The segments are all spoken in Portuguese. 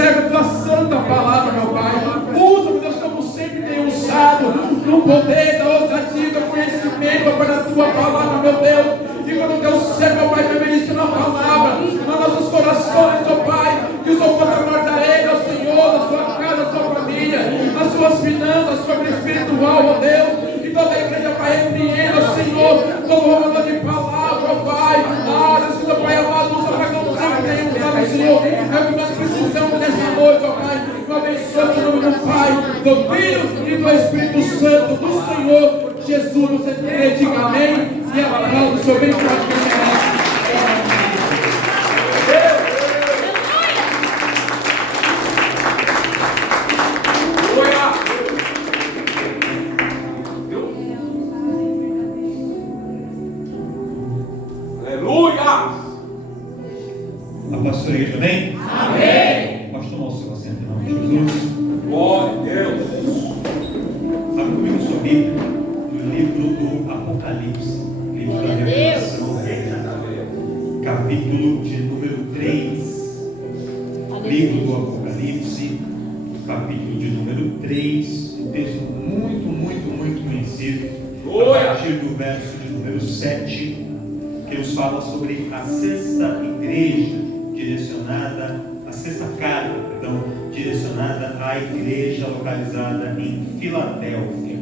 servo da santa palavra, meu Pai. Usa, meu Deus, como sempre tem usado, no poder da ousadia, do conhecimento, meu Pai, da tua palavra, meu Deus. E quando Deus serve, meu Pai, vai ministrando a palavra nos nossos corações, meu Pai, que o Senhor possa guardar ele, ao Senhor, na sua casa, na sua família, nas suas finanças, na sua vida espiritual, ó Deus. E toda a igreja, Pai, repreenda, Senhor, todo roubador de palavra, ó Pai. Deus, meu Pai, amado, usa para como sempre tem usado, Senhor. É o que nós precisamos nessa noite, ó Pai. Eu abençoe o nome do Pai, do Filho e do Espírito Santo, do Senhor Jesus. Você crê, diga amém. E aplauda o Senhor bem forte que você merece. A pastora igreja, amém? Amém. Pode tomar o seu assento em nome de Jesus. Glória a Deus. Abre comigo sua Bíblia no livro do Apocalipse, livro da Revelação, capítulo de número 3. Livro do Apocalipse, capítulo de número 3. Um texto muito conhecido. A partir do verso de número 7, que nos fala sobre a sexta igreja direcionada, a sexta carta, direcionada à igreja localizada em Filadélfia.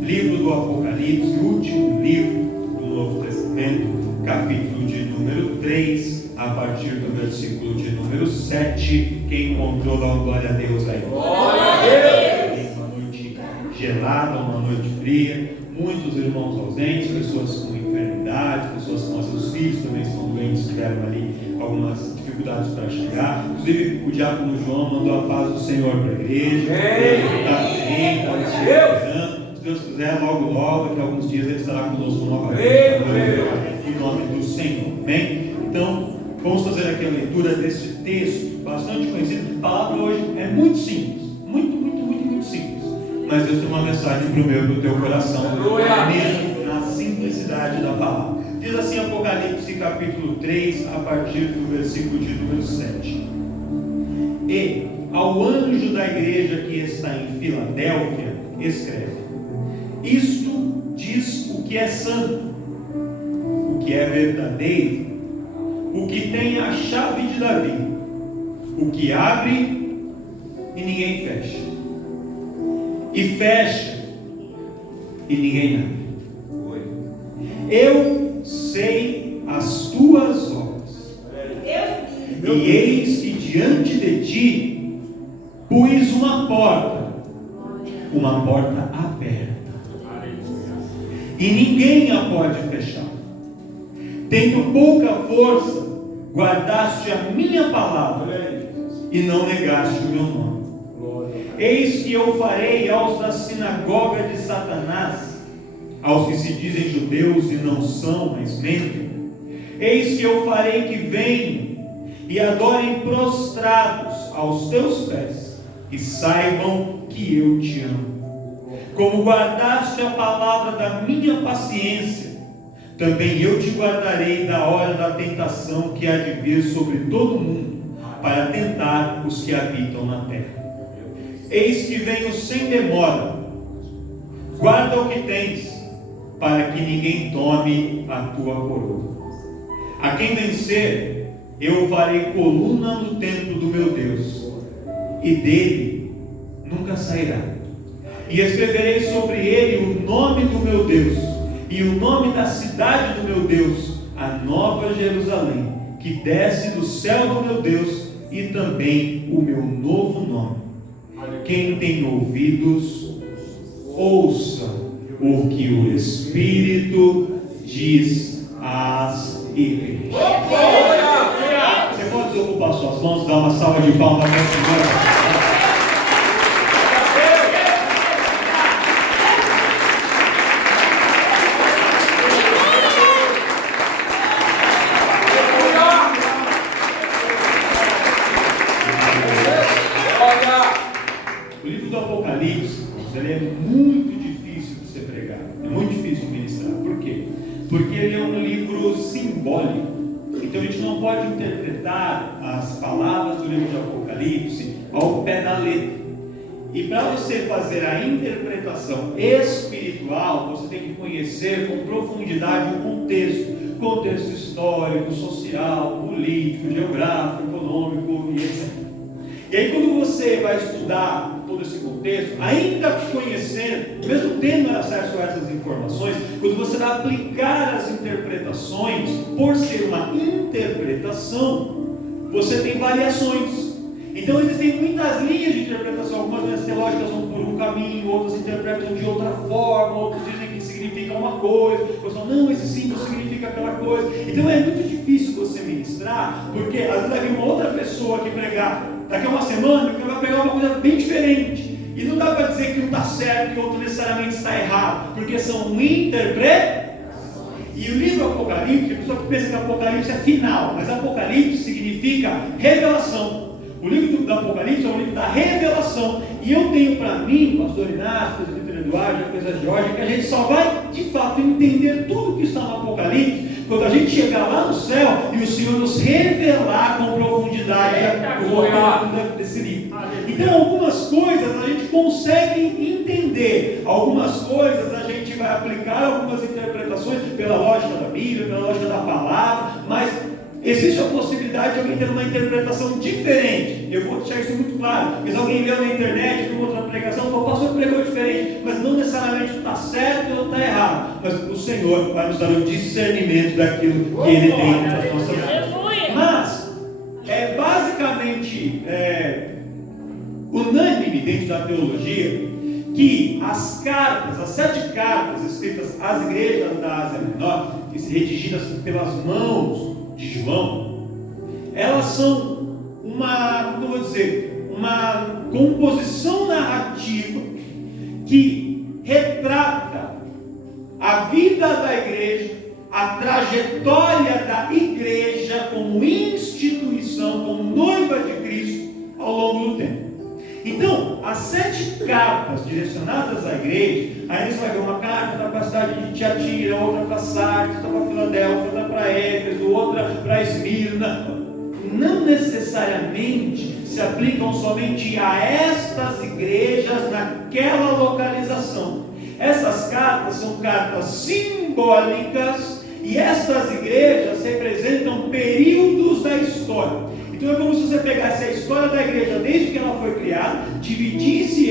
Livro do Apocalipse, último livro do Novo Testamento, capítulo de número 3, a partir do versículo de número 7. Quem encontrou, dá uma glória a Deus aí. Glória a Deus. Uma noite gelada, uma noite fria, muitos irmãos ausentes, pessoas com enfermidade, pessoas com seus filhos também estão doentes, tiveram ali algumas dificuldades para chegar. Inclusive o diácono João mandou a paz do Senhor para a igreja. Ele está bem, está se recuperando. Se Deus quiser, logo, daqui a alguns dias ele estará conosco novamente. Em nome do Senhor. Amém? Então, vamos fazer aqui a leitura deste texto bastante conhecido. A palavra hoje é muito simples, muito simples. Mas Deus tem uma mensagem para o meu e para o teu coração, mesmo na simplicidade da palavra. Diz assim Apocalipse capítulo 3, a partir do versículo de número 7. E ao anjo da igreja que está em Filadélfia, escreve: isto diz o que é santo, o que é verdadeiro, o que tem a chave de Davi, o que abre e ninguém fecha, e fecha e ninguém abre. Eu sei as tuas obras, e eis que diante de ti pus uma porta aberta, e ninguém a pode fechar. Tendo pouca força, guardaste a minha palavra e não negaste o meu nome. Eis que eu farei aos da sinagoga de Satanás, aos que se dizem judeus e não são, mas mentem, eis que eu farei que venham e adorem prostrados aos teus pés, e saibam que eu te amo. Como guardaste a palavra da minha paciência, também eu te guardarei da hora da tentação que há de vir sobre todo o mundo, para tentar os que habitam na terra. Eis que venho sem demora. Guarda o que tens, para que ninguém tome a tua coroa. A quem vencer, eu farei coluna no templo do meu Deus, e dele nunca sairá. E escreverei sobre ele o nome do meu Deus, e o nome da cidade do meu Deus, a nova Jerusalém, que desce do céu do meu Deus, e também o meu novo nome. Quem tem ouvidos, ouça o que o Espírito diz às igrejas. Você pode ocupar suas mãos, dar uma salva de palmas para o Senhor. Ele é muito difícil de ser pregado, é muito difícil de ministrar. Por quê? Porque ele é um livro simbólico. Então a gente não pode interpretar as palavras do livro de Apocalipse ao pé da letra. E para você fazer a interpretação espiritual, você tem que conhecer com profundidade o contexto histórico, social, político, geográfico, econômico e etc. E aí quando você vai estudar todo esse contexto, ainda conhecendo, mesmo tendo acesso a essas informações, quando você vai aplicar as interpretações, por ser uma interpretação, você tem variações. Então existem muitas linhas de interpretação, algumas linhas teológicas vão por um caminho, outras interpretam de outra forma, outros dizem que significa uma coisa, outros falam, não, esse símbolo significa aquela coisa. Então é muito difícil você ministrar, porque às vezes vai vir uma outra pessoa que pregar daqui a uma semana, que vai pegar uma coisa bem diferente. E não dá para dizer que um está certo e o outro necessariamente está errado, porque são interpretações. E o livro Apocalipse, a pessoa que pensa que Apocalipse é final, mas Apocalipse significa revelação. O livro do Apocalipse é um livro da revelação. E eu tenho para mim, pastor Inácio, presbítero Eduardo, coisa Jorge, que a gente só vai de fato entender tudo que está no Apocalipse quando a gente chegar lá no céu e o Senhor nos revelar com profundidade o conteúdo desse livro. Então algumas coisas a gente consegue entender, algumas coisas a gente vai aplicar algumas interpretações pela lógica da Bíblia, pela lógica da palavra, mas existe a possibilidade de alguém ter uma interpretação diferente. Eu vou deixar isso muito claro. Mas alguém leu na internet, viu outra pregação, o pastor pregou diferente, mas não necessariamente está certo ou está errado. Mas o Senhor vai nos dar o discernimento daquilo que Ele tem nas nossas vidas. Mas é basicamente unânime dentro da teologia que as cartas, as 7 cartas escritas às igrejas da Ásia Menor, redigidas pelas mãos de João, elas são uma composição narrativa que retrata a vida da igreja, a trajetória da igreja como instituição, como noiva de Cristo ao longo do tempo. Então, as 7 cartas direcionadas à igreja, aí você vai ver uma carta para a cidade de Tiatira, outra para Sardes, outra para Filadélfia, outra para Éfeso, outra para Esmirna. Não necessariamente se aplicam somente a estas igrejas naquela localização. Essas cartas são cartas simbólicas e estas igrejas representam períodos da história. Então é como se você pegasse a história da igreja desde que ela foi criada, dividisse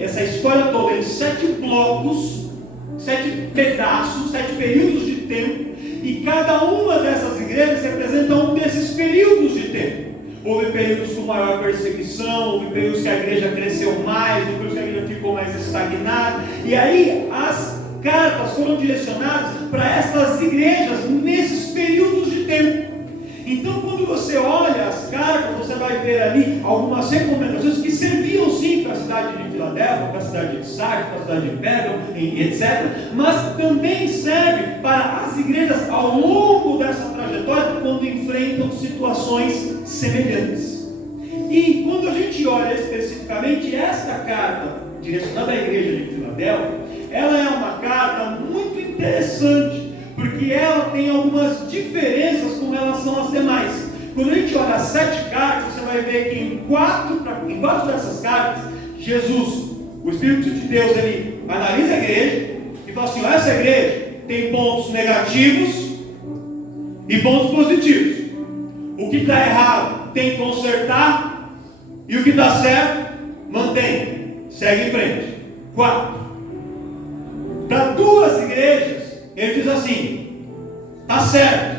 essa história toda em 7 blocos, 7 pedaços, 7 períodos de tempo, e cada uma dessas igrejas representa um desses períodos de tempo. Houve períodos com maior perseguição, houve períodos que a igreja cresceu mais, houve períodos que a igreja ficou mais estagnada, e aí as cartas foram direcionadas para essas igrejas nesses períodos de tempo. Então, quando você olha as cartas, você vai ver ali algumas recomendações que serviam sim para a cidade de Filadélfia, para a cidade de Sardes, para a cidade de Pérgamo, etc. Mas também serve para as igrejas ao longo dessa trajetória, quando enfrentam situações semelhantes. E quando a gente olha especificamente esta carta, direcionada à igreja de Filadélfia, ela é uma carta muito interessante, porque ela tem algumas diferenças com relação às demais. Quando a gente olha as 7 cartas, você vai ver que em quatro dessas cartas, Jesus, o Espírito de Deus, ele analisa a igreja e fala assim: essa igreja tem pontos negativos e pontos positivos. O que está errado tem que consertar, e o que está certo, mantém, segue em frente. 4. Para 2 igrejas, ele diz assim: está certo,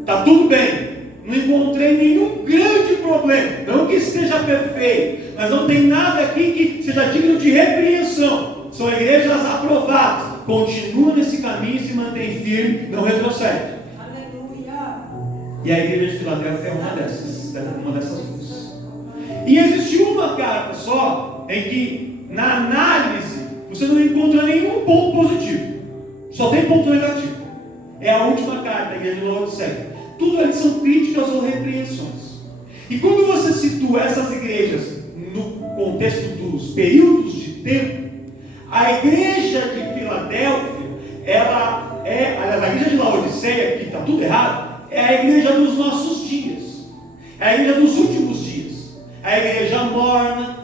está tudo bem, não encontrei nenhum grande problema, não que esteja perfeito, mas não tem nada aqui que seja digno de repreensão. São igrejas aprovadas, continua nesse caminho e se mantém firme, não retrocede. Aleluia. E a igreja de Filadélfia é uma dessas duas. E existe uma carta só em que na análise você não encontra nenhum ponto positivo, só tem ponto negativo. É a última carta da igreja de Laodiceia. Tudo ali são críticas ou repreensões. E quando você situa essas igrejas no contexto dos períodos de tempo, a igreja de Filadélfia, a igreja de Laodiceia, que está tudo errado, é a igreja dos nossos dias, é a igreja dos últimos dias, a a igreja morna,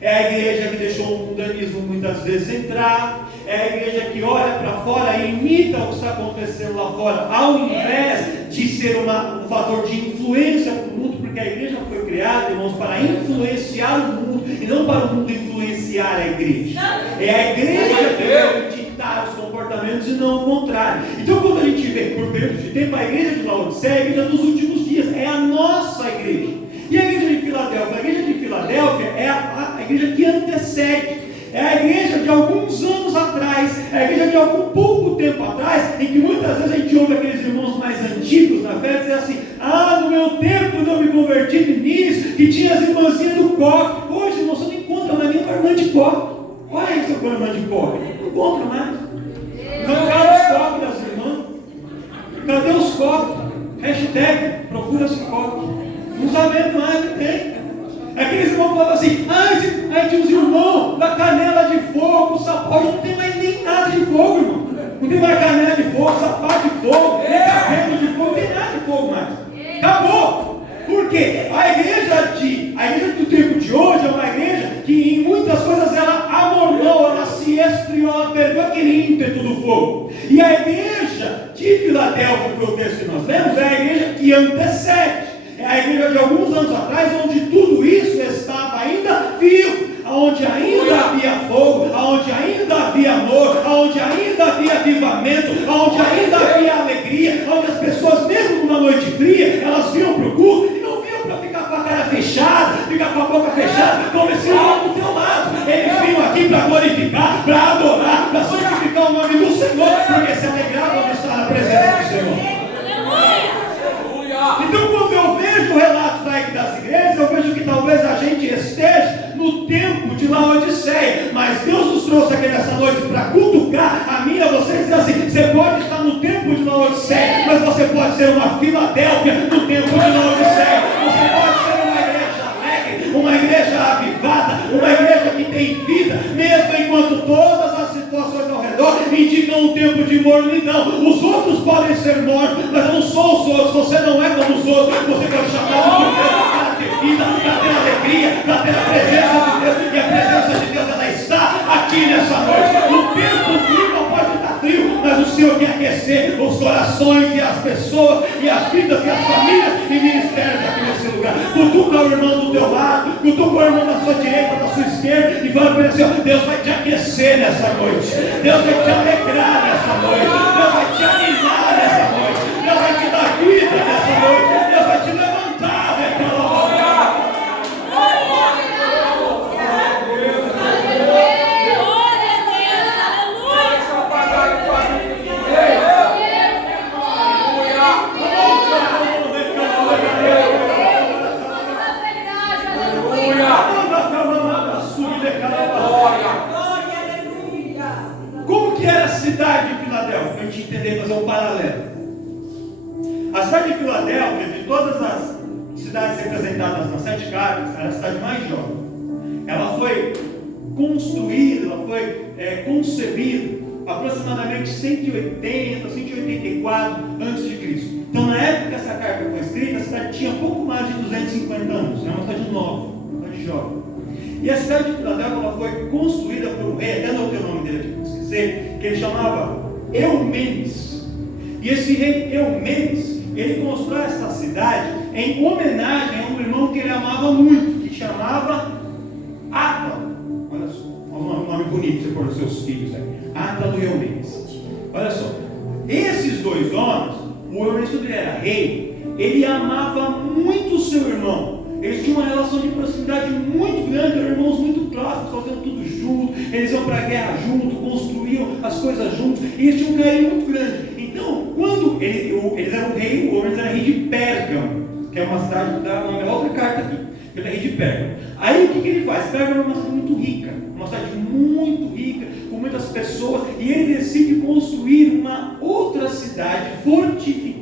é a igreja que deixou o mundanismo muitas vezes entrar, é a igreja que olha para fora e imita o que está acontecendo lá fora, ao invés de ser um fator de influência para o mundo, porque a igreja foi criada, irmãos, para influenciar o mundo e não para o mundo influenciar a igreja. É a igreja que deve ditar os comportamentos e não o contrário. Então, quando a gente vê por período de tempo, a igreja de Laodiceia é a igreja dos últimos dias, é a nossa igreja. E a igreja de Filadélfia? A igreja de Filadélfia é a igreja que antecede. É a igreja de alguns anos atrás, é a igreja de algum pouco tempo atrás, em que muitas vezes a gente ouve aqueles irmãos mais antigos na fé dizer assim: ah, no meu tempo quando eu me converti no início, que tinha as irmãzinhas do coque. Hoje, irmão, você não encontra mais nenhuma irmã de coque. Olha aí seu irmã de coque, não encontra mais. Não, cadê os coques das irmãs? Cadê os coques? Hashtag, procura-se coque. Não sabemos mais, não tem. Aqueles irmãos falam assim: aí tinha os irmãos da canela de fogo, sapato. Não tem mais nem nada de fogo, irmão. Não tem mais canela de fogo, sapato de fogo, nem cabelo de fogo, não tem nada de fogo mais. Acabou. Por quê? A igreja do tempo de hoje é uma igreja que em muitas coisas ela amornou, ela se esfriou, ela perdeu aquele ímpeto do fogo. E a igreja de Filadélfia, que foi o texto que nós lemos, é a igreja que antecede. É a igreja de alguns anos atrás, onde tudo isso estava ainda vivo, onde ainda havia fogo, onde ainda havia amor, onde ainda havia avivamento, onde ainda havia alegria, onde as pessoas, mesmo numa noite fria, elas vinham para o culto e não vinham para ficar com a cara fechada, ficar com a boca fechada, como esse irmão do teu lado. Eles vinham aqui para glorificar, para adorar, para santificar o nome do Senhor, porque se alegravam de estar na presença do Senhor. Então, quando eu vejo o relato das igrejas, eu vejo que talvez a gente esteja no tempo de Laodiceia, mas Deus nos trouxe aqui nessa noite para cutucar a mim e a vocês, dizer assim: você pode estar no tempo de Laodiceia, mas você pode ser uma Filadélfia no tempo de Laodiceia. Você pode ser uma igreja alegre, uma igreja avivada, uma igreja que tem vida, mesmo enquanto todas as situações ao redor indicam um tempo de mornidão. Os outros podem ser mortos, mas eu não sou os outros. Você não é como os outros. Você foi chamado por Deus para ter vida, para ter alegria, para ter a presença de Deus. E a presença de Deus, ela está aqui nessa noite. O tempo, o clima pode estar frio, mas o Senhor quer aquecer os corações e as pessoas, e as vidas, e as famílias e ministérios aqui nesse lugar. Cutuca o irmão do teu lado, cutuca o irmão da sua direita, da sua esquerda, e fala para ele assim: Deus vai te aquecer nessa noite, Deus vai te alegrar nessa noite, Deus vai te animar nessa noite, Deus vai te dar vida nessa noite, Deus vai te levantar naquela hora. Como que era a cidade de Filadélfia? Para a gente entender, fazer um paralelo. A cidade de Filadélfia, de todas as cidades representadas nas 7 cartas, era a cidade mais jovem. Ela foi construída, ela foi concebida aproximadamente 180, 184 a.C. Então, na época que essa carta foi escrita, a cidade tinha pouco mais de 250 anos. É uma cidade nova, uma cidade jovem. E a cidade de Filadélfia, ela foi construída por um rei, até não tenho o nome dele aqui para esquecer, que ele chamava Eumenes. E esse rei Eumenes, ele constrói essa cidade em homenagem a um irmão que ele amava muito, que chamava Átalo. Olha só, um nome bonito para você pôr os seus filhos aí. Átalo e Eumenes. Olha só, esses dois homens, o Eumenes, quando ele era rei, ele amava muito o seu irmão. Eles tinham uma relação de proximidade muito grande, eram irmãos muito próximos, faziam tudo junto, eles iam para a guerra junto, construíam as coisas juntos, e eles tinham um carinho muito grande. Então, quando eles eram rei, o Eumenes era rei de Pérgamo, que é uma cidade que dá nome a outra carta aqui, ele é rei de Pérgamo. Aí o que ele faz? Pérgamo é uma cidade muito rica, uma cidade muito rica, com muitas pessoas, e ele decide construir uma outra cidade fortificada,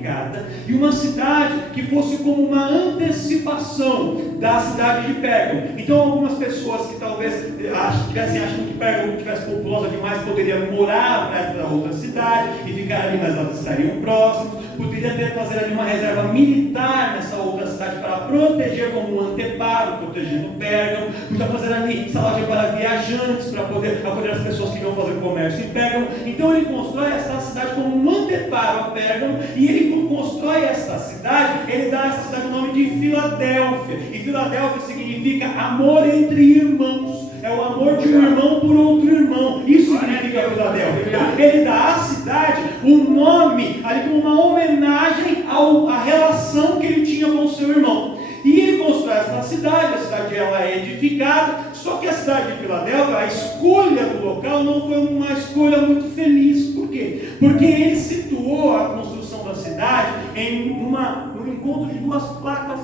e uma cidade que fosse como uma antecipação da cidade de Pérgamo. Então algumas pessoas que talvez estivessem achando que Pérgamo estivesse populosa demais, poderiam morar perto da outra cidade, e ficar ali, mas elas estariam próximas, poderia fazer ali uma reserva militar nessa outra cidade, cidade para proteger como um anteparo, protegendo Pérgamo, está fazendo ali salário para viajantes, para poder acolher as pessoas que vão fazer comércio em Pérgamo. Então ele constrói esta cidade como um anteparo a Pérgamo, e ele constrói esta cidade, ele dá a essa cidade o nome de Filadélfia, e Filadélfia significa amor entre irmãos, é o amor de um irmão por outro irmão, isso significa Filadélfia. Ele dá à cidade um nome, ali como uma homenagem à relação que ele tinha com o seu irmão. E ele constrói essa cidade, a cidade ela é edificada, só que a cidade de Filadélfia, a escolha do local não foi uma escolha muito feliz. Por quê? Porque ele situou a construção da cidade em um encontro de duas placas,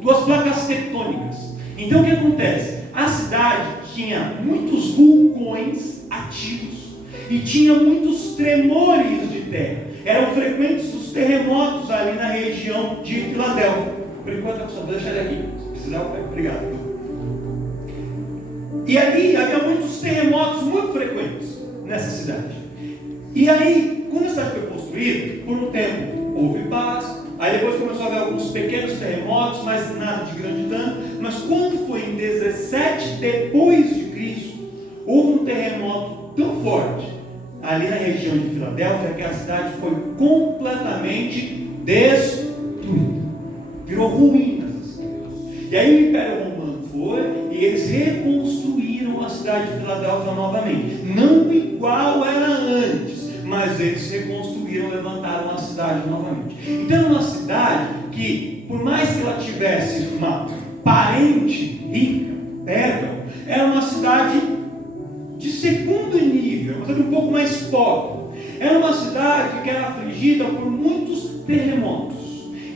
duas placas tectônicas. Então o que acontece? A cidade tinha muitos vulcões ativos e tinha muitos tremores de terra. Eram frequentes os terremotos ali na região de Filadélfia. Por enquanto, só vou deixar ele aqui. Se precisar, eu pego. Obrigado. E ali havia muitos terremotos muito frequentes nessa cidade. E aí, quando a cidade foi construída, por um tempo houve paz. Aí depois começou a haver alguns pequenos terremotos, mas nada de grande dano. Mas quando foi em 17 depois de Cristo, houve um terremoto tão forte ali na região de Filadélfia que a cidade foi completamente destruída. Virou ruínas assim. E aí o Império Romano foi e eles reconstruíram a cidade de Filadélfia novamente. Não igual era antes, mas eles reconstruíram, levantaram a cidade novamente. Então era uma cidade que, por mais que ela tivesse uma parente rica, Pérgamo, era uma cidade de segundo nível, uma cidade um pouco mais pobre. Era uma cidade que era afligida por muitos terremotos.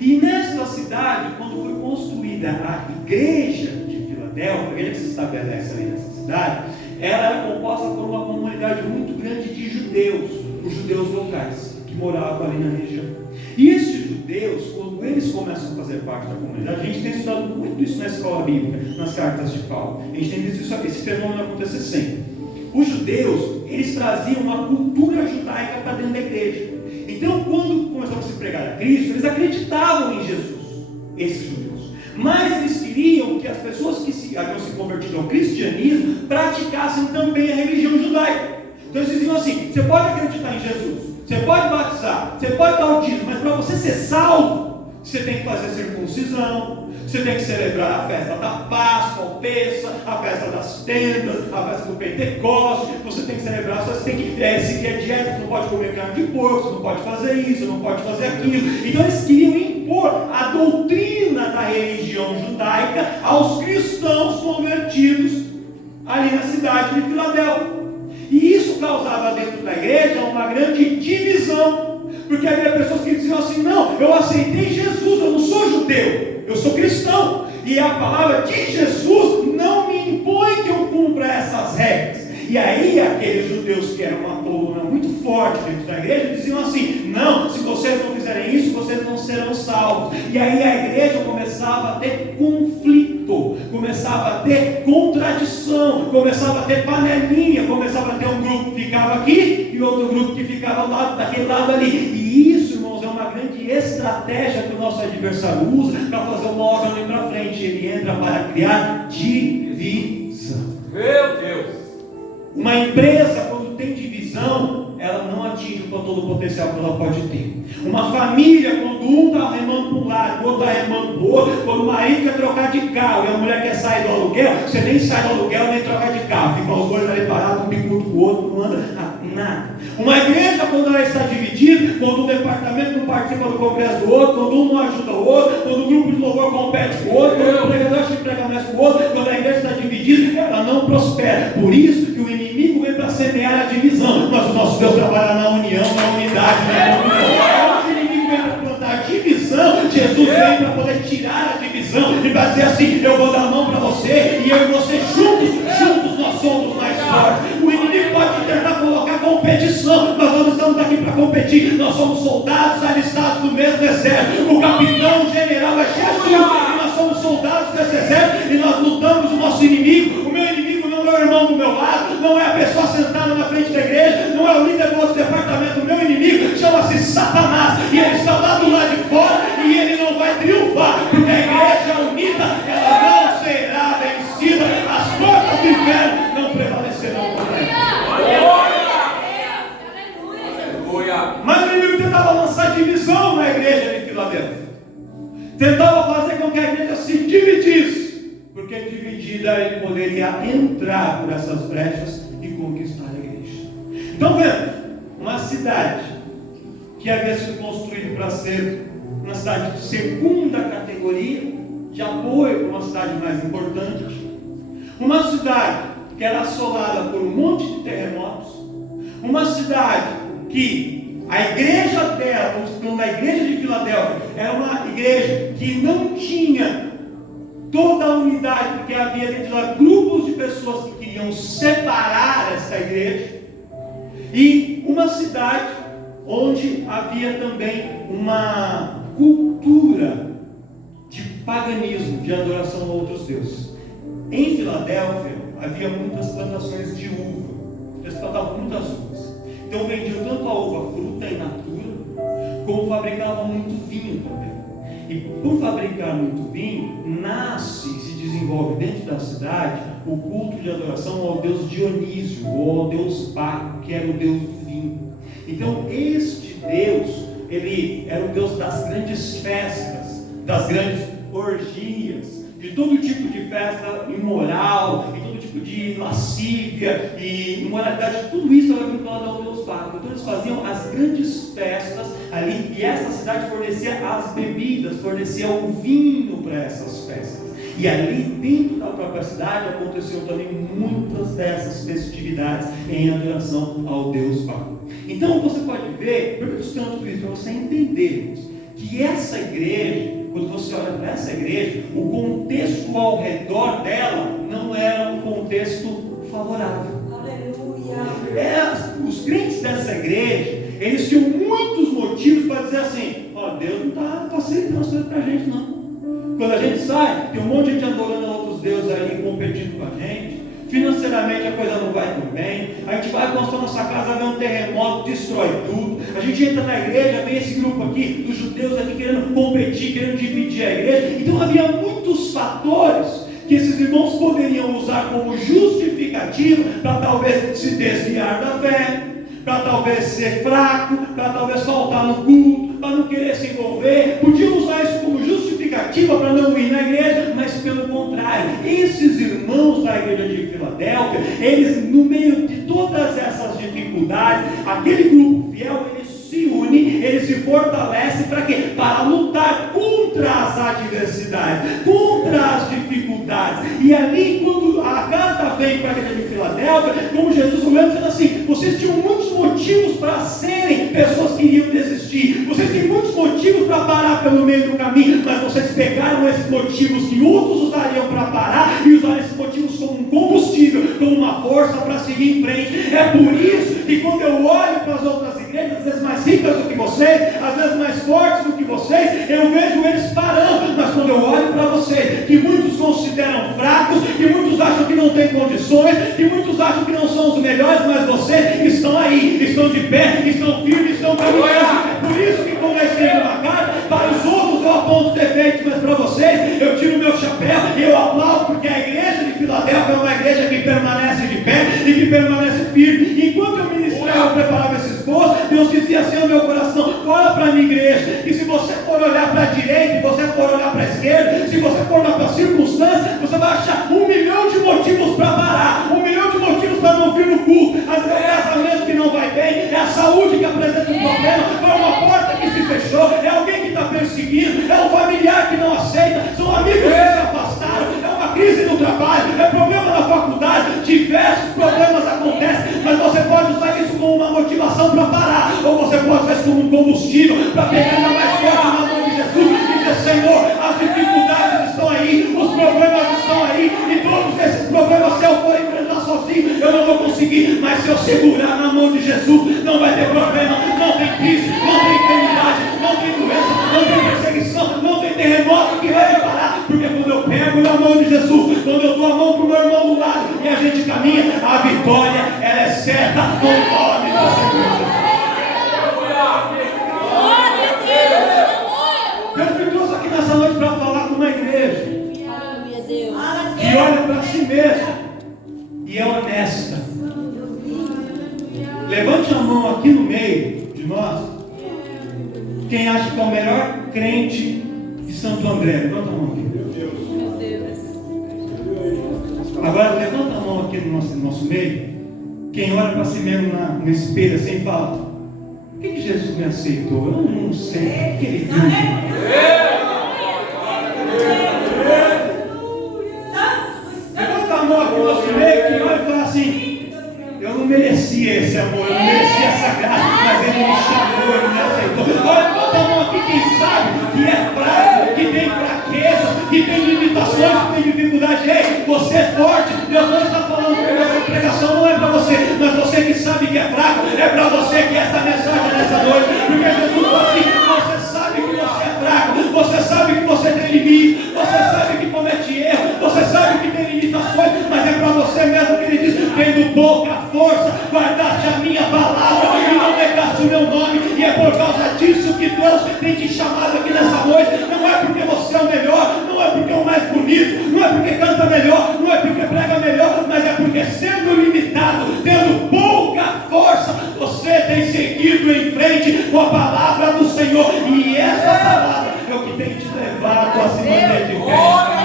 E nessa cidade, quando foi construída a igreja de Filadélfia, a igreja que se estabelece ali nessa cidade, ela era composta por uma comunidade muito grande de judeus, os judeus locais, que moravam ali na região. E esses judeus, quando eles começam a fazer parte da comunidade, a gente tem estudado muito isso na escola bíblica, nas cartas de Paulo. A gente tem visto isso aqui, esse fenômeno acontecer sempre. Os judeus, eles traziam uma cultura judaica para dentro da igreja. Então, quando começaram a se pregar a Cristo, eles acreditavam em Jesus, esses judeus. Mas eles queriam que as pessoas que haviam se convertido ao cristianismo praticassem também a religião judaica. Então eles diziam assim: você pode acreditar em Jesus, você pode batizar, você pode dar o dízimo, mas para você ser salvo, você tem que fazer circuncisão, você tem que celebrar a festa da Páscoa, o Pêssar, a festa das tendas, a festa do Pentecoste. Você tem que celebrar, você tem que seguir a dieta, você não pode comer carne de porco, você não pode fazer isso, você não pode fazer aquilo. Então eles queriam impor a doutrina da religião judaica aos cristãos convertidos ali na cidade de Filadélfia. E isso causava dentro da igreja uma grande divisão, porque havia pessoas que diziam assim: não, eu aceitei Jesus, eu não sou judeu, eu sou cristão, e a palavra de Jesus não me impõe que eu cumpra essas regras. E aí aqueles judeus que eram uma coluna muito forte dentro da igreja diziam assim: não, se vocês não fizerem isso, vocês não serão salvos. E aí a igreja começava a ter conflito, começava a ter contradição, começava a ter panelinha, começava a ter um grupo que ficava aqui e outro grupo que ficava lá, daquele lado ali. E isso, irmãos, é uma grande estratégia que o nosso adversário usa para fazer uma obra ali para frente. Ele entra para criar divisão. Meu Deus! Uma empresa, quando tem divisão, ela não atinge todo o potencial que ela pode ter. Uma família, quando um está remando para um lado, o outro está remando para o outro, quando o marido quer trocar de carro e a mulher quer sair do aluguel, você nem sai do aluguel nem trocar de carro, ficam os dois ali parados, um bicudo com o outro, não anda nada. Uma igreja, quando ela está dividida, quando o departamento não participa do congresso do outro, quando um não ajuda o outro, quando o grupo de louvor compete com o outro, quando o pregador acha que prega mais com o outro, quando a igreja está dividida, ela não prospera. Por isso que o inimigo vem para semear a divisão, mas o nosso Deus trabalha na união, na unidade, na comunhão. O inimigo vem para plantar divisão, Jesus vem para poder tirar a divisão e para dizer assim: eu vou dar a mão para você, e eu e você juntos nós somos mais fortes. O inimigo pode tentar colocar competição, mas nós estamos aqui para competir. Nós somos soldados alistados do mesmo exército. O capitão, o general é Jesus, e nós somos soldados desse exército, e nós lutamos o nosso inimigo. O meu inimigo não é o irmão do meu lado, não é a pessoa sentada na frente da igreja, não é o líder do outro departamento. O meu inimigo chama-se Satanás, e ele está lá do lado de fora, e ele não vai triunfar medida, ele poderia entrar por essas brechas e conquistar a igreja. Então vemos, uma cidade que havia sido construída para ser uma cidade de segunda categoria, de apoio para uma cidade mais importante, uma cidade que era assolada por um monte de terremotos, uma cidade que a igreja dela, como na igreja de Filadélfia, era uma igreja que não tinha toda a unidade, porque havia dentro lá grupos de pessoas que queriam separar essa igreja, e uma cidade onde havia também uma cultura de paganismo, de adoração a outros deuses. Em Filadélfia havia muitas plantações de uva, eles plantavam muitas uvas, então vendiam tanto a uva fruta in natura, como fabricavam muito vinho também. E por fabricar muito vinho, nasce e se desenvolve dentro da cidade o culto de adoração ao deus Dionísio, ou ao deus Baco, que era o deus do vinho. Então este Deus, ele era o Deus das grandes festas, das grandes orgias, de todo tipo de festa imoral, e todo tipo de lascívia e imoralidade, tudo isso era vinculado ao Deus Baco. Então eles faziam as grandes festas ali, e essa cidade fornecia as bebidas, fornecia o vinho para essas festas. E ali dentro da própria cidade aconteciam também muitas dessas festividades em adoração ao Deus Baco. Então você pode ver, por que eu estou tudo isso? Para você entender que essa igreja, quando você olha para essa igreja, o contexto ao redor dela não era um contexto favorável. Os crentes dessa igreja, eles tinham muitos motivos para dizer assim: ó, Deus não está aceitando isso para a gente não. Quando a gente sai, tem um monte de gente adorando a outros deuses aí, competindo com a gente. Financeiramente a coisa não vai tão bem. A gente vai construir nossa casa, vem um terremoto, destrói tudo. A gente entra na igreja, vem esse grupo aqui, dos judeus aqui querendo competir, querendo dividir a igreja. Então havia muitos fatores que esses irmãos poderiam usar como justificativo para talvez se desviar da fé, para talvez ser fraco, para talvez faltar no culto, para não querer se envolver. Podiam usar isso como justificativa para não ir na igreja, mas pelo contrário, esses irmãos da igreja de Filadélfia, eles, no meio de todas essas dificuldades, aquele grupo fiel, ele se une, ele se fortalece para quê? Para lutar contra as adversidades, contra as dificuldades. E ali, quando a carta vem para a igreja de Filadélfia, como Jesus olhando, dizendo assim: vocês tinham muitos motivos para serem pessoas que iriam desistir, vocês têm muitos motivos para parar pelo meio do caminho, mas vocês pegaram esses motivos que outros usariam para parar e usaram esses motivos como um combustível, como uma força para seguir em frente. É por isso que quando eu olho para as outras igrejas, às vezes mais ricas do que vocês, às vezes mais fortes do que vocês, eu vejo eles parando. Mas quando eu olho para vocês, que muitos consideram fracos, que muitos acham que não têm condições, que muitos acham que não são os melhores, mas vocês estão aí, estão de pé, estão firmes, estão caminhando. É por isso que quando eu escrevo uma carta, para os outros eu aponto defeitos, mas para vocês eu tiro meu chapéu e eu aplaudo, porque a igreja de Filadélfia é uma igreja que permanece de pé e que permanece firme. Enquanto eu ministrava, eu preparava esse esforço, Deus dizia assim ao meu coração: olha para a minha igreja, e se você for olhar para a direita, se você for olhar para a esquerda, se você for olhar para as circunstâncias, você vai achar 1 milhão de motivos para parar, 1 milhão de motivos para não vir no culto. Às vezes é o casamento que não vai bem, é a saúde que apresenta um problema, é uma porta que se fechou, é alguém que está perseguindo, é um familiar que não aceita, são amigos que se afastaram, é uma crise no trabalho, é problema na faculdade, diversos problemas acontecem, mas você pode usar isso como uma motivação para parar, ou você pode usar isso como um combustível para pegar ainda mais forte na mão de Jesus e dizer: Senhor, as dificuldades estão aí, os problemas estão aí, e todos esses problemas, se eu for enfrentar sozinho, eu não vou conseguir, mas se eu segurar na mão de Jesus, não vai ter problema, não tem crise, não tem enfermidade, não tem doença, não tem perseguição, não tem terremoto que vai me parar, porque quando eu pego na mão de Jesus, quando eu dou a mão para o meu irmão do lado e a gente caminha, a vitória, ela é certa no nome do Senhor Jesus. Deus me trouxe aqui nessa noite para falar com uma igreja que olha para si mesma e é honesta. Levante a mão aqui no meio de nós quem acha que é o melhor crente de Santo André. Levanta a mão aqui. Agora levanta a mão aqui no nosso meio. Quem olha para si mesmo no espelho assim e fala: por que Jesus me aceitou? Eu não sei o que ele viu. Levanta a mão aqui no nosso meio. Quem olha e fala assim: eu não merecia esse amor, eu não merecia essa graça, mas ele me chamou, ele me aceitou. Olha, levanta a mão aqui quem sabe que é fraco, que tem fraqueza, que tem limitações, que tem dificuldade. Ei, você é forte. Deus não está falando que essa pregação não é para você, mas você que sabe que é fraco, é para você que esta mensagem nessa noite. Porque Jesus falou assim: você sabe que você é fraco, você sabe que você tem limites, você sabe que comete erro, você sabe que tem limitações, mas é para você mesmo que ele diz: tendo pouca força, guardaste a minha palavra e não negaste o meu nome. E é por causa disso que Deus tem te chamado aqui nessa noite. Não é porque você é o melhor, não é porque é o mais bonito, não é porque canta melhor, não é porque prega melhor, mas é porque, sendo limitado, tendo pouca força, você tem seguido em frente com a palavra do Senhor. E essa palavra é o que tem te levado a se manter de pé.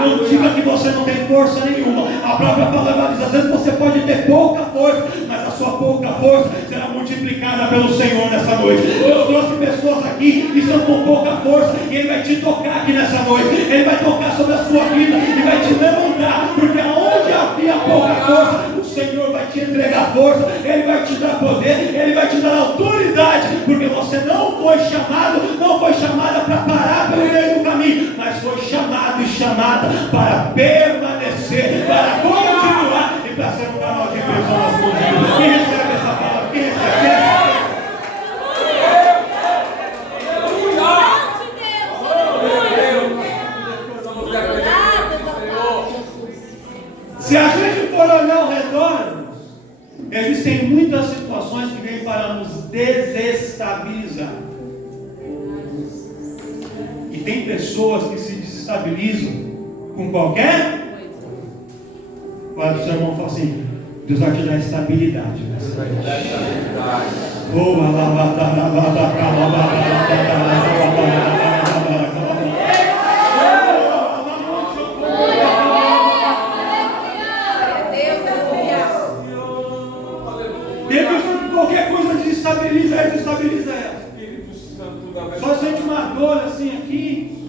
Não diga que você não tem força nenhuma. A própria palavra diz: às vezes você pode ter pouca força, mas a sua pouca força será multiplicada pelo Senhor nessa noite. Deus trouxe pessoas aqui que estão com pouca força, e Ele vai te tocar aqui nessa noite. Ele vai tocar sobre a sua vida e vai te levantar, porque aonde havia pouca força, o Senhor vai te entregar força, Ele vai te dar poder, Ele vai te dar autoridade, porque você não foi chamada para parar pelo meio do caminho, mas foi chamado e chamada para permanecer, para continuar e para ser um canal de bênção nas mãos de Deus. Quem recebe essa palavra? Quem recebe? Se a gente for olhar ao redor, existem muitas situações que vêm para nos desestabilizar. E tem pessoas que se desestabilizam com qualquer. Olha para o seu irmão e fala assim: Deus vai te dar estabilidade. Qualquer coisa desestabiliza ela. Só sente uma dor assim aqui.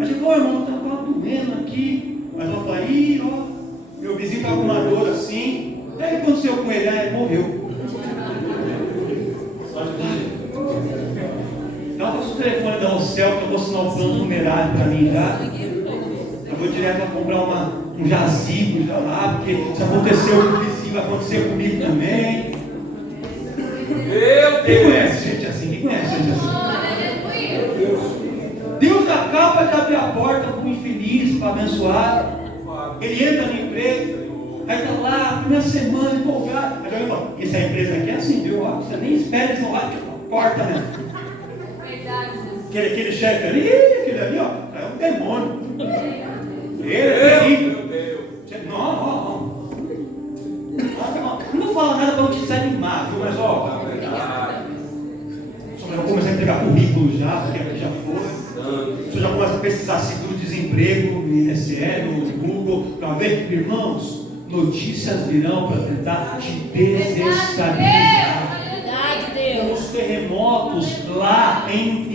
A gente fala: irmão, está doendo aqui. Mas ela fala: ih, ó, meu vizinho está com uma dor assim. Aí aconteceu com ele, ele morreu. Dá o telefone da Ocel que eu vou assinar um plano numerário para mim já. Eu vou direto a comprar um jazigo já lá, porque se aconteceu com o vizinho, vai acontecer comigo também. Quem conhece gente assim? Deus acaba de abrir a porta para o infeliz, para abençoar. Ele entra no emprego, aí está lá, primeira semana, empolgado. Aí ele fala: essa empresa aqui é assim, viu? Você nem espera, eles vão lá e corta, né? Aquele chefe ali, aquele ali, ó, é um demônio. Ele é terrível. Não. Não vou falar nada para não te desanimar, viu? Mas ó, eu vou começar a entregar currículo já, porque aqui já foi. Você já começa a pesquisar seguro-desemprego no INSS, no Google, para ver, irmãos, notícias virão para tentar te desestabilizar. Os terremotos lá em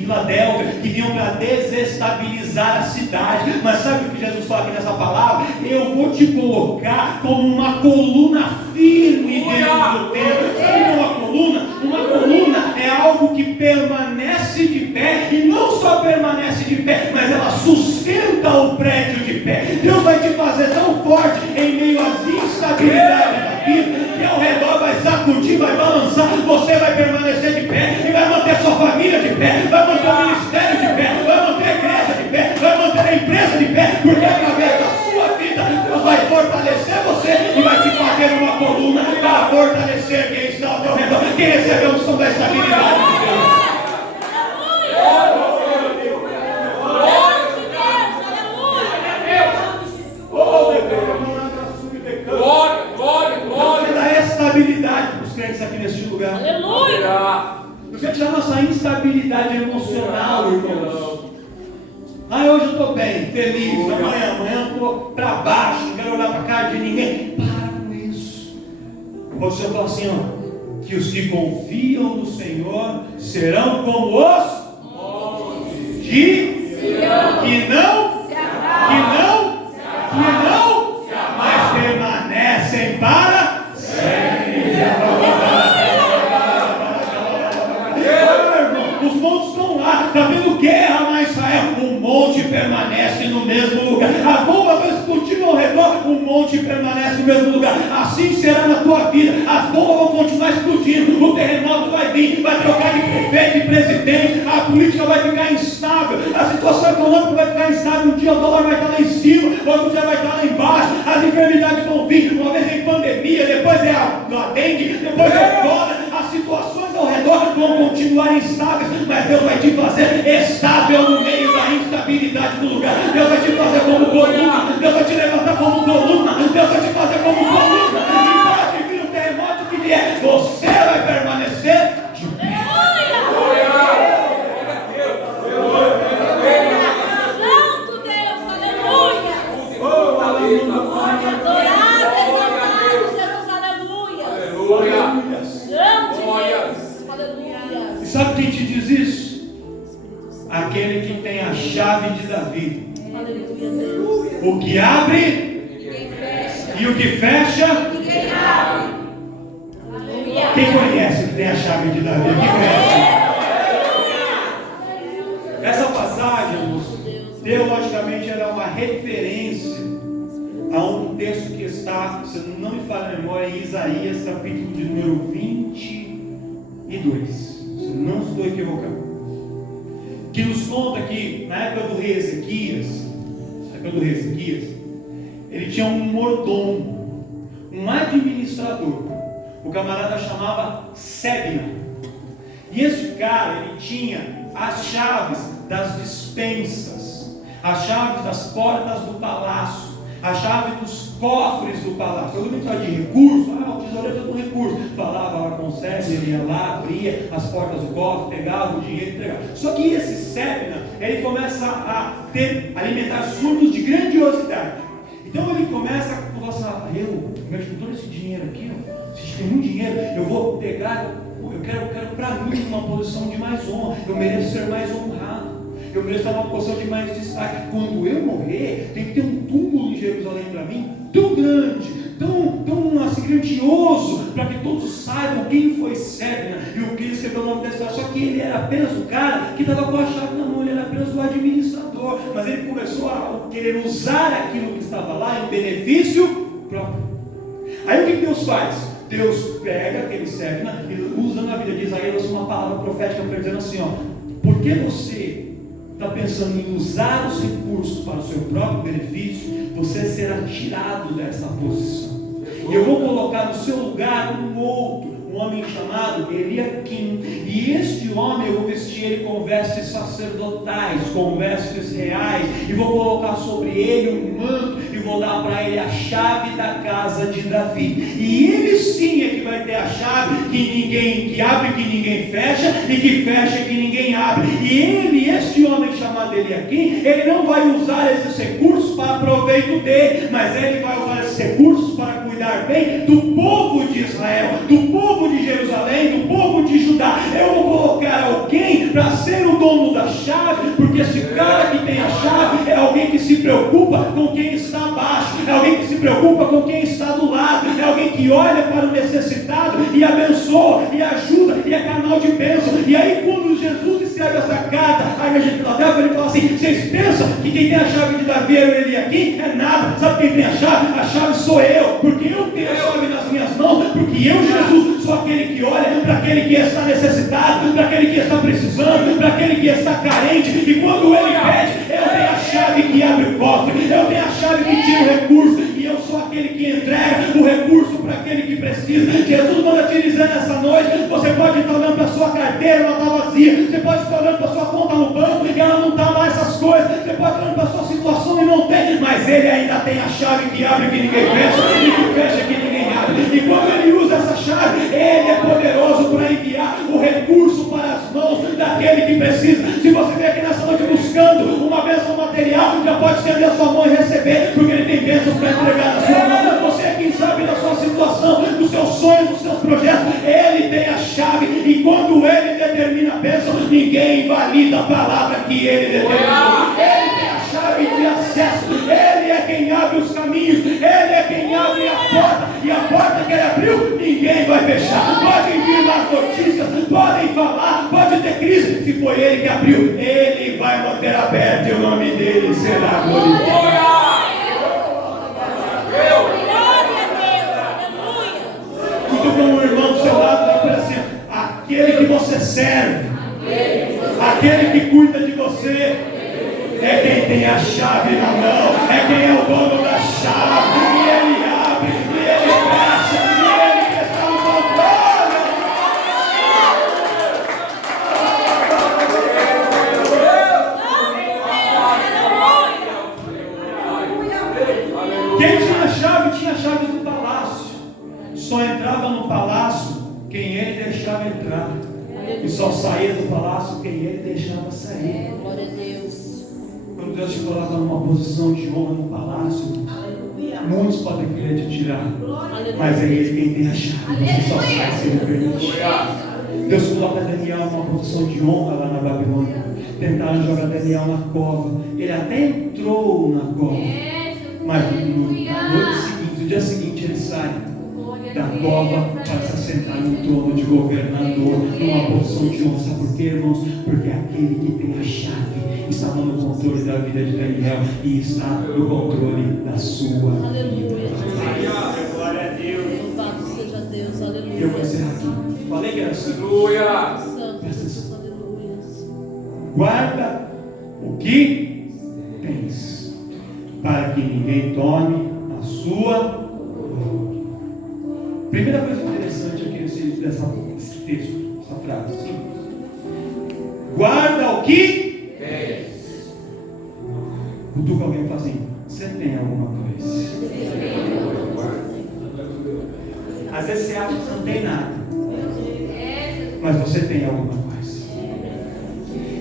Filadélfia que vinham para desestabilizar a cidade. Mas sabe o que Jesus fala aqui nessa palavra? Eu vou te colocar como uma coluna firme dentro do templo. Sabe uma coluna? Uma coluna é algo que permanece de pé, e não só permanece de pé, mas ela sustenta o prédio de pé. Deus vai te fazer tão forte em meio às instabilidades da vida, que ao redor vai sacudir, vai balançar, você vai permanecer de pé e vai manter sua família de pé, vai manter o ministério de pé, vai manter a igreja de pé, vai manter a empresa de pé, porque através da sua vida Deus vai fortalecer você e vai te fazer uma coluna para fortalecer quem está ao teu redor. Quem recebeu a unção da estabilidade de Deus? Estabilidade para os crentes aqui neste lugar. Aleluia! Você tira a nossa instabilidade emocional, irmãos. Hoje eu estou bem, feliz, amanhã eu estou para baixo, não quero olhar para a cara de ninguém. Para com isso. O Senhor fala assim, ó, que os que confiam no Senhor serão como os que não, mas permanecem para sempre. Os montes estão lá, está vendo guerra lá em Israel, o monte permanece no mesmo lugar. As bombas vão explodir ao redor, o monte permanece no mesmo lugar. Assim será na tua vida, as bombas vão continuar explodindo, o terremoto vai vir, vai trocar de prefeito e presidente, a política vai ficar instável, a situação econômica vai ficar instável. Um dia o dólar vai estar lá em cima, outro dia vai estar lá embaixo, as enfermidades vão vir, uma vez em pandemia, depois é a dengue, depois é fora. As situações ao redor vão continuar instáveis, mas Deus vai te fazer estável no meio da instabilidade do lugar. Deus vai te fazer como coluna, Deus vai te levantar como coluna, Deus vai te fazer como coluna. E pode vir o terremoto que vier, você vai permanecer de pé. Santo Deus, aleluia. Adorado, exaltado, Jesus, aleluia. E sabe quem te diz isso? Aquele que tem a chave de Davi. O que abre e o que fecha. Quem conhece o que tem a chave de Davi? Quem conhece? Essa passagem, teologicamente, ela é uma referência a um texto que está, se não me falha a memória, em Isaías, capítulo de número 22. Se não estou equivocado. Que nos conta que na época do rei Ezequias, ele tinha um mordomo, um administrador. O camarada chamava Sebna. E esse cara, ele tinha as chaves das dispensas, as chaves das portas do palácio, a chave dos cofres do palácio. Todo mundo fala de recurso, o tesoureiro tem um recurso. Falava lá com o Sebna, ele ia lá, abria as portas do cofre, pegava o dinheiro e entregava. Só que esse Sebna, ele começa a alimentar sonhos de grandiosidade. Então ele começa a falar assim, eu com todo esse dinheiro aqui, se tem muito dinheiro, eu vou pegar, eu quero para mim uma posição de mais honra, eu mereço ser mais honrado. Eu mereço estar numa posição de mais destaque. Quando eu morrer, tem que ter um túmulo em Jerusalém para mim, tão grande, tão assim, grandioso, para que todos saibam quem foi Sebna e o que ele escreveu no nome da história. Só que ele era apenas o cara que estava com a chave na mão, ele era apenas o administrador, mas ele começou a querer usar aquilo que estava lá em benefício próprio. Aí o que Deus faz? Deus pega aquele Sebna e usa na vida de Isaías uma palavra profética para dizendo assim, por que você está pensando em usar os recursos para o seu próprio benefício, você será tirado dessa posição. E eu vou colocar no seu lugar um outro, um homem chamado Eliaquim. E este homem eu vou vestir ele com vestes sacerdotais, com vestes reais, e vou colocar sobre ele um manto, e vou dar para ele a chave da casa de Davi. E ele sim é que vai ter a chave que abre que ninguém fecha, e que fecha que ninguém abre. E ele, este homem chamado Eliaquim, ele não vai usar esses recursos para proveito dele, mas ele vai usar esses recursos para cuidar bem do povo de Israel, do povo de Jerusalém, do povo de Judá. Eu vou colocar alguém para ser o dono da chave, porque esse cara que tem a chave é alguém que se preocupa com quem está abaixo, é alguém que se preocupa com quem está do lado, é alguém que olha para o necessitado e abençoa, e ajuda, e é canal de bênção. E aí quando Jesus escreve essa carta à igreja de Filadélfia, ele fala assim, vocês pensam que quem tem a chave de Davi é ele aqui? É nada. Sabe quem tem a chave? A chave sou eu, porque eu tenho a chave nas minhas mãos, porque eu, Jesus, sou aquele que olha para aquele que está necessitado, para aquele que está precisando, para aquele que está carente. E quando ele pede, eu tenho a chave que abre o cofre, eu tenho a chave que tira o recurso, e eu sou aquele que entrega o recurso para aquele que precisa. Jesus manda te dizer nessa noite, você pode estar olhando para a sua carteira, ela está vazia, você pode estar olhando para a sua conta no banco e ela não está lá essas coisas, você pode estar olhando para a sua situação e não tem, mas ele ainda tem a chave que abre que ninguém fecha, e que fecha que ninguém abre. E quando ele usa essa chave, ele é poderoso para enviar o recurso para as mãos daquele que precisa. Se você vem aqui nessa noite buscando uma bênção material já pode estender a sua mão e receber, porque Ele tem bênçãos para entregar na sua mão. Você é quem sabe da sua situação, dos seus sonhos, dos seus projetos. Ele tem a chave, e quando Ele determina a bênção, ninguém invalida a palavra que Ele determinou. Ele tem a chave de acesso, Ele é quem abre os caminhos, Ele é quem abre a porta, e a porta que Ele abriu, ninguém vai fechar. Podem vir mais notícias, podem falar, pode ter crise, se foi Ele que abriu, Ele vai manter aberto, e o nome dele será glorificado. Muito bom, o irmão do seu lado está parecendo aquele que você serve, aquele que cuida de você, é quem tem a chave na mão, é quem é o dono da chave, e Ele abre, e Ele fecha, e Ele está no controle. Quem tinha a chave do palácio. Só entrava no palácio quem Ele deixava entrar, e só saía do palácio quem Ele deixava sair. Glória a Deus. Quando Deus te coloca numa posição de honra no palácio, muitos podem querer te tirar, mas é Ele quem tem a chave. Você só sai se Ele permitir. Deus coloca Daniel numa posição de honra lá na Babilônia. Tentaram jogar Daniel na cova. Ele até entrou na cova, mas no dia seguinte ele sai da cova para se assentar no trono de governador, numa posição de honra. Sabe por quê, irmãos? Porque aquele que tem a chave estava no controle da vida de Daniel e está no controle da sua vida. Aleluia. Glória a Deus. Louvado seja Deus. Aleluia. Eu vou encerrar aqui. Falei que era assim. Aleluia. Santo Deus. Aleluia. Guarda o que tens, para que ninguém tome a sua. Primeira coisa interessante aqui nesse texto, essa frase, sim. Guarda o que tens. Cutuca alguém e fala assim: você tem alguma coisa? Às vezes você acha que você não tem nada, mas você tem alguma coisa.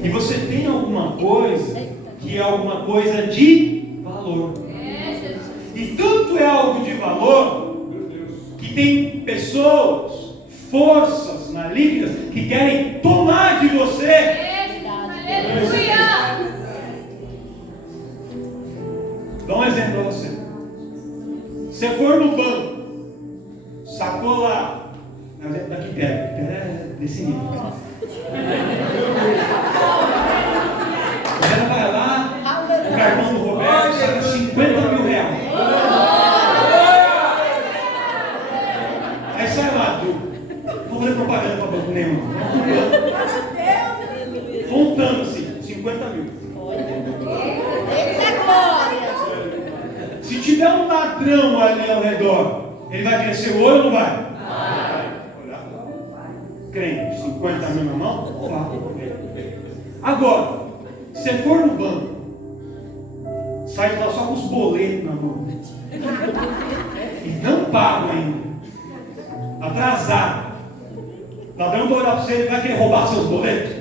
E você tem alguma coisa que é alguma coisa de valor. E tanto é algo de valor que tem pessoas, forças malignas que querem tomar de você. Dá um exemplo para você. Você for no banco, sacou lá, um exemplo daqui perto, é desse nível. Você vai lá, o cartão do Roberto saca 50 mil reais. Aí sai lá, não vou fazer propaganda para banco nenhum. Contando assim, 50 mil. Se tiver um ladrão ali ao redor, ele vai crescer o olho ou não vai? Crente, 50 mil na mão? Vai. Agora, se for no banco, sai de lá só com os boletos na mão. E não pago ainda. Atrasado. O ladrão vai olhar para você e vai querer roubar seus boletos.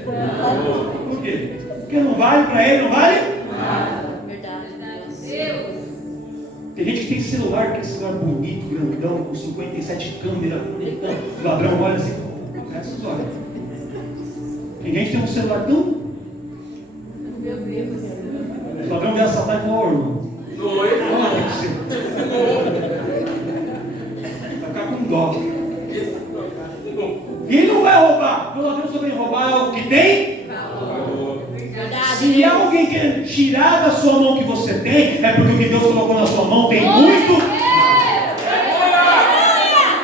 Por quê? Porque não vale para ele, não vale? Tem gente que tem celular, que é celular bonito, grandão, com 57 câmeras, bonitão. O ladrão olha assim, essas olhas. Tem gente que tem um celular tão. Meu Deus. O ladrão veio assaltar e falou: ô irmão, olha aqui pra você. Vai ficar com dó. E ele não vai roubar, porque o ladrão só vem roubar algo que tem. Se alguém quer tirar da sua mão o que você tem, é porque o que Deus colocou na sua mão tem muito.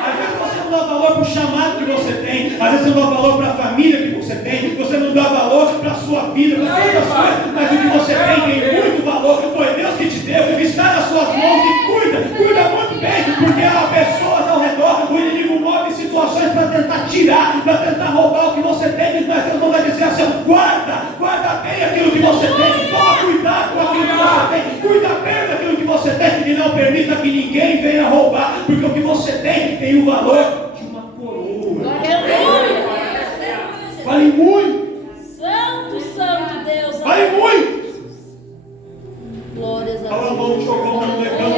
Às vezes você não dá valor para o chamado que você tem, às vezes você não dá valor para a família que você tem, você não dá valor para a sua vida, para todas as coisas, mas o que você tem muito valor, foi Deus que te deu, está nas suas mãos e cuida muito bem, porque há pessoas ao redor, o inimigo move situações para tentar tirar, para tentar roubar o que você tem, mas Deus não vai dizer assim: guarda bem aquilo que você tem, toma cuidado com aquilo que você tem, cuida bem daquilo que você tem e não permita que ninguém venha roubar, porque o que você tem o valor de uma coroa. Vale muito. Santo Deus. Vale muito. chocou, no lecanto,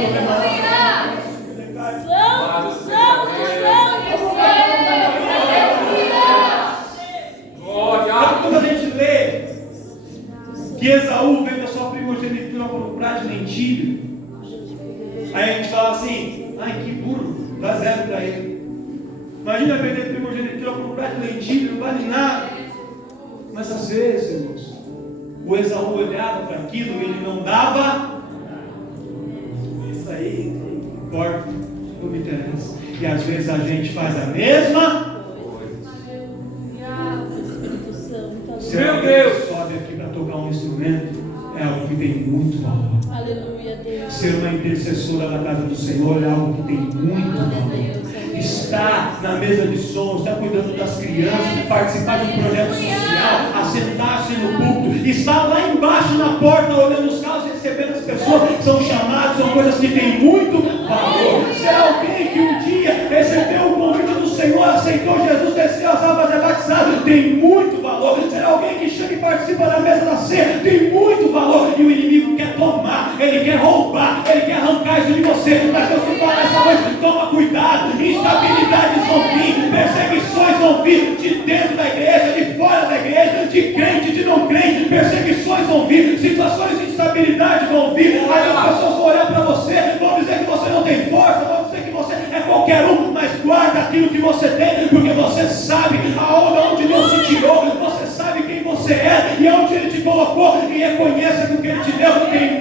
quando a gente lê que Esaú vende a sua primogenitura por um prato de lentilha, aí a gente fala assim: ai, que burro, dá 0 para ele. Imagina vender primogenitura por um prato de lentilha, não vale nada. Mas às vezes, irmãos, o Esaú olhava para aquilo e ele não dava. Isso aí não importa, não me interessa. E às vezes a gente faz a mesma. Se Meu alguém Deus! sobe aqui para tocar um instrumento, é algo que tem muito valor. Aleluia, Deus. Ser uma intercessora da casa do Senhor é algo que tem muito valor. Estar na mesa de som, estar cuidando das crianças, participar de um projeto social, assentar-se no púlpito, estar lá embaixo na porta olhando os carros, recebendo as pessoas que são chamadas, são coisas que têm muito valor. Ser alguém que um dia recebeu o convite do Senhor, aceitou Jesus, desceu as águas, é batizado, tem muito valor. Ser alguém que chega e participa da mesa da ceia, tem muito valor. E o inimigo quer tomar, ele quer roubar, ele quer arrancar isso de você. Mas Deus te fala essa noite: toma cuidado, instabilidades vão vir, perseguições vão vir, de dentro da igreja, de fora da igreja, de crente, de não crente, perseguições vão vir, situações de instabilidade vão vir. Aí as pessoas vão olhar para você, vão dizer que você não tem força, vão dizer que você é qualquer um, mas guarda aquilo que você tem, porque você sabe aonde Deus te tirou, você sabe quem você é e onde Ele te colocou, e reconheça que o que Ele te deu tem